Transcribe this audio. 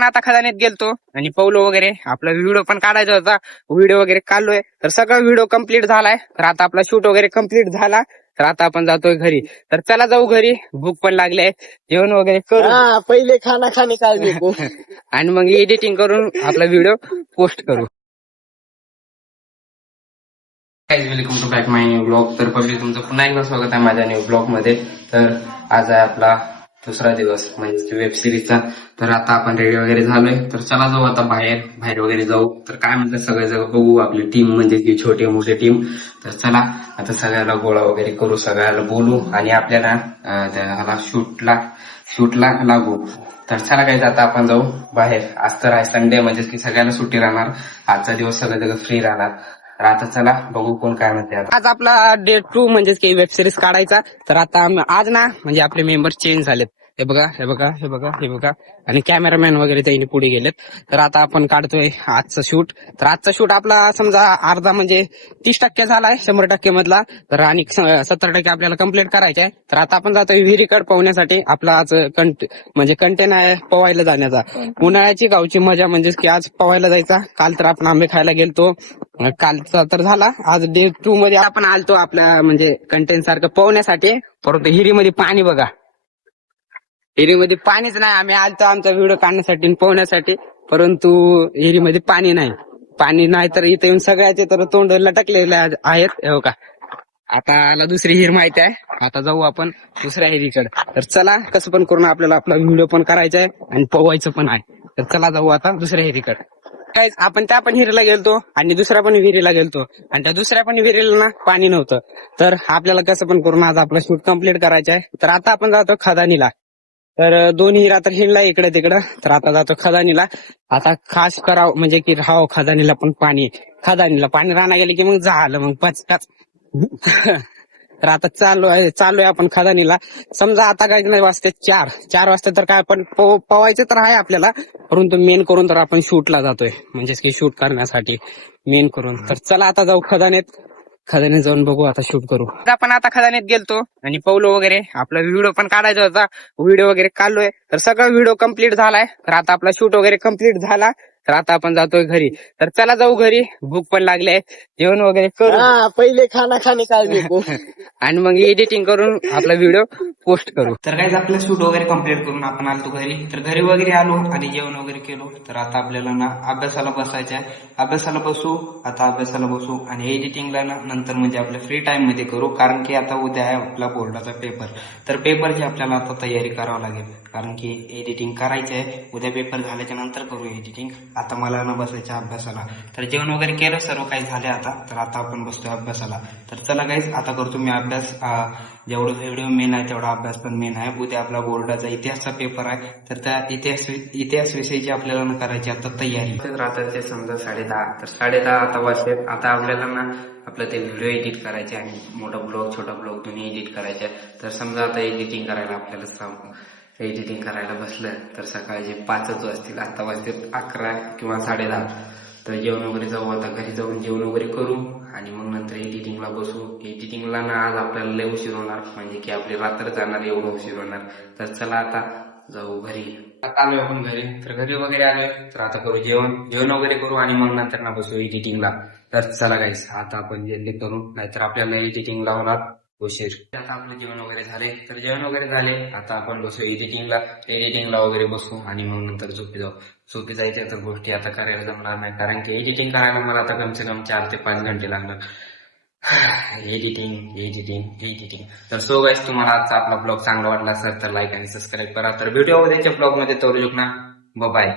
आपण आता खजानीत गेलतो आणि पौलो वगैरे आपला व्हिडिओ पण काढायचा होता. व्हिडिओ वगैरे काढलोय तर सगळा व्हिडिओ कम्प्लीट झालाय. तर आता आपला शूट वगैरे कम्प्लीट झाला. तर आता आपण जातोय घरी. तर चला जाऊ घरी, भूक पण लागली आहे. जेवण वगैरे करू पहिले खाना खाने का देखो. आणि मग एडिटिंग करून आपला व्हिडिओ पोस्ट करू. Welcome to back my new blog. तर पब्लिक तुमचं पुन्हा एकदा स्वागत आहे माझ्या न्यू ब्लॉग मध्ये. तर आज आहे आपला दुसरा दिवस म्हणजे वेब सिरीजचा. तर आता आपण रेडी वगैरे झालोय. तर चला जाऊ आता बाहेर वगैरे जाऊ. तर काय म्हणतात सगळे जग बघू आपली टीम म्हणजे की छोटी मोठी टीम. तर चला आता सगळ्याला गोळा वगैरे करू, सगळ्याला बोलू आणि आपल्याला त्याला शूटला लागू. तर चला काही आता आपण जाऊ बाहेर. आज तर आहे संडे म्हणजे की सगळ्याला सुट्टी राहणार. आजचा दिवस सगळे जग फ्री राहणार. तर आता चला बघू कोण काय म्हणते. आज आपला डे 2 म्हणजे की वेब सिरीज काढायचा. तर आता आज ना म्हणजे आपले मेंबर चेंज झालेत. हे बघा आणि कॅमेरामॅन वगैरे त्यांनी पुढे गेलेत. तर आता आपण काढतोय आजचं शूट. तर आजचा शूट आपला समजा अर्धा म्हणजे 30% झालाय 100% मधला. तर आणि 70% आपल्याला कम्प्लीट करायचा आहे. तर आता आपण जातोय विहिरीकड पोहण्यासाठी. आपला आज कंटेन आहे पोहायला जाण्याचा. उन्हाळ्याची गावची मजा म्हणजे की आज पोहायला जायचा. काल तर आपण आंबे खायला गेलतो. कालचा तर झाला. आज डे 2 मध्ये आपण आलतो आपल्या म्हणजे कंटेंट सारखं पोहण्यासाठी. परंतु हिरीमध्ये पाणी बघा, हिरीमध्ये पाणीच नाही. आम्ही आलतो आमचा व्हिडिओ काढण्यासाठी आणि पोहण्यासाठी, परंतु हिरीमध्ये पाणी नाही तर इथे येऊन सगळ्याचे तर तोंड लटकलेले आहेत. हो का, आता आला दुसरी हिर माहिती आहे. आता जाऊ आपण दुसऱ्या हिरीकडे. तर चला कसं पण करून आपल्याला आपला व्हिडिओ पण करायचा आहे आणि पोवायचं पण आहे. तर चला जाऊ आता दुसऱ्या हिरीकडे. काय आपण त्या पण विहिरीला गेलतो आणि दुसऱ्या पण विहिरीला गेलतो आणि त्या दुसऱ्या पण विहिरीला ना पाणी नव्हतं. तर आपल्याला कसं पण करून आज आपला शूट कम्प्लीट करायचा आहे. तर आता आपण जातो खदानीला. तर दोन हिरा तर हिंडला इकडे तिकडं. तर आता जातो खदानीला. आता खास करावं म्हणजे की राहावं खदानीला पण खदानीला पाणी राहणार गेले की मग झालं मग पचकाच. तर आता चाललोय आपण खदानीला. समजा आता काय नाही वाजते 4 वाजता. तर काय आपण पवायचं तर आहे आपल्याला, परंतु मेन करून तर आपण शूटला जातोय म्हणजेच की शूट करण्यासाठी मेन करून. तर चला आता जाऊ खदानीत जाऊन बघू, आता शूट करू. आपण आता खदानीत गेलतो आणि पौलो वगैरे आपला व्हिडिओ पण काढायचा होता. व्हिडिओ वगैरे काढलोय. तर सगळा व्हिडिओ कम्प्लीट झालाय. तर आता आपला शूट वगैरे कम्प्लीट झाला. तर आता आपण जातोय घरी. तर चला जाऊ घरी, भूक पण लागली आहे. जेवण वगैरे करू पहिले खाना खाने का देखो. आणि मग एडिटिंग करून आपला व्हिडिओ पोस्ट करू. तर काय आपलं शूट वगैरे कम्प्लीट करून आपण आलतो घरी. तर घरी वगैरे आलो आणि जेवण वगैरे केलो. तर आता आपल्याला ना अभ्यासाला बसायचं आहे. अभ्यासाला बसू आणि एडिटिंगला ना नंतर म्हणजे आपल्या फ्री टाइम मध्ये करू. कारण की आता उद्या आहे आपला बोर्डाचा पेपर. तर पेपरची आपल्याला आता तयारी करावं लागेल, कारण की एडिटिंग करायचं आहे. उद्या पेपर झाल्याच्या नंतर करू एडिटिंग. आता मला ना बसायचं अभ्यासाला. तर जेवण वगैरे केलं, सर्व काही झाले आता. तर आता आपण बसतोय अभ्यासाला. तर चला गाईज आता करतो मी अभ्यास. जेवढं व्हिडिओ मेन आहे तेवढा अभ्यास पण मेन आहे. उद्या आपला बोर्डाचा इतिहासचा पेपर आहे. तर त्या इतिहास विषयीची आपल्याला ना करायची आता तयारी. रात्रीचे समजा 10:30. तर 10:30 आता वाजते. आता आपल्याला ना आपलं ते व्हिडिओ एडिट करायचे आणि मोठा ब्लॉग छोटा ब्लॉग दोन्ही एडिट करायचे. तर समजा आता एडिटिंग करायला बसलं तर सकाळचे 5 वाजतील. आता वाजते 11 किंवा 10:30. तर जेवण वगैरे जाऊ. आता घरी जाऊन जेवण वगैरे करू आणि मग नंतर एडिटिंगला बसू. एडिटिंगला ना आज आपल्याला लय उशीर होणार, म्हणजे की आपली रात्र जाणार, एवढं उशीर होणार. तर चला आता जाऊ घरी. आता आलोय आपण घरी. तर घरी वगैरे आलोय. तर आता करू जेवण वगैरे करू आणि मग नंतर ना बसू एडिटिंगला. तर चला गाईस आता आपण जल्दी करू, नाहीतर आपल्याला एडिटिंगला होणार उशीर. आता आपलं जेवण वगैरे झाले. आता आपण बसू एडिटिंगला वगैरे बसू आणि मग नंतर झोपी जायच्या तर गोष्टी आता करायला जमणार नाही, कारण की एडिटिंग करायला मला आता कमसे कम 4 ते 5 घंटे लागणार. एडिटिंग. तर सो गाईस, तुम्हाला आजचा आपला ब्लॉग चांगला वाटला असेल तर लाईक आणि सबस्क्राईब करा. तर व्हिडिओ उद्याच्या ब्लॉग मध्ये तोरू ना. बाय.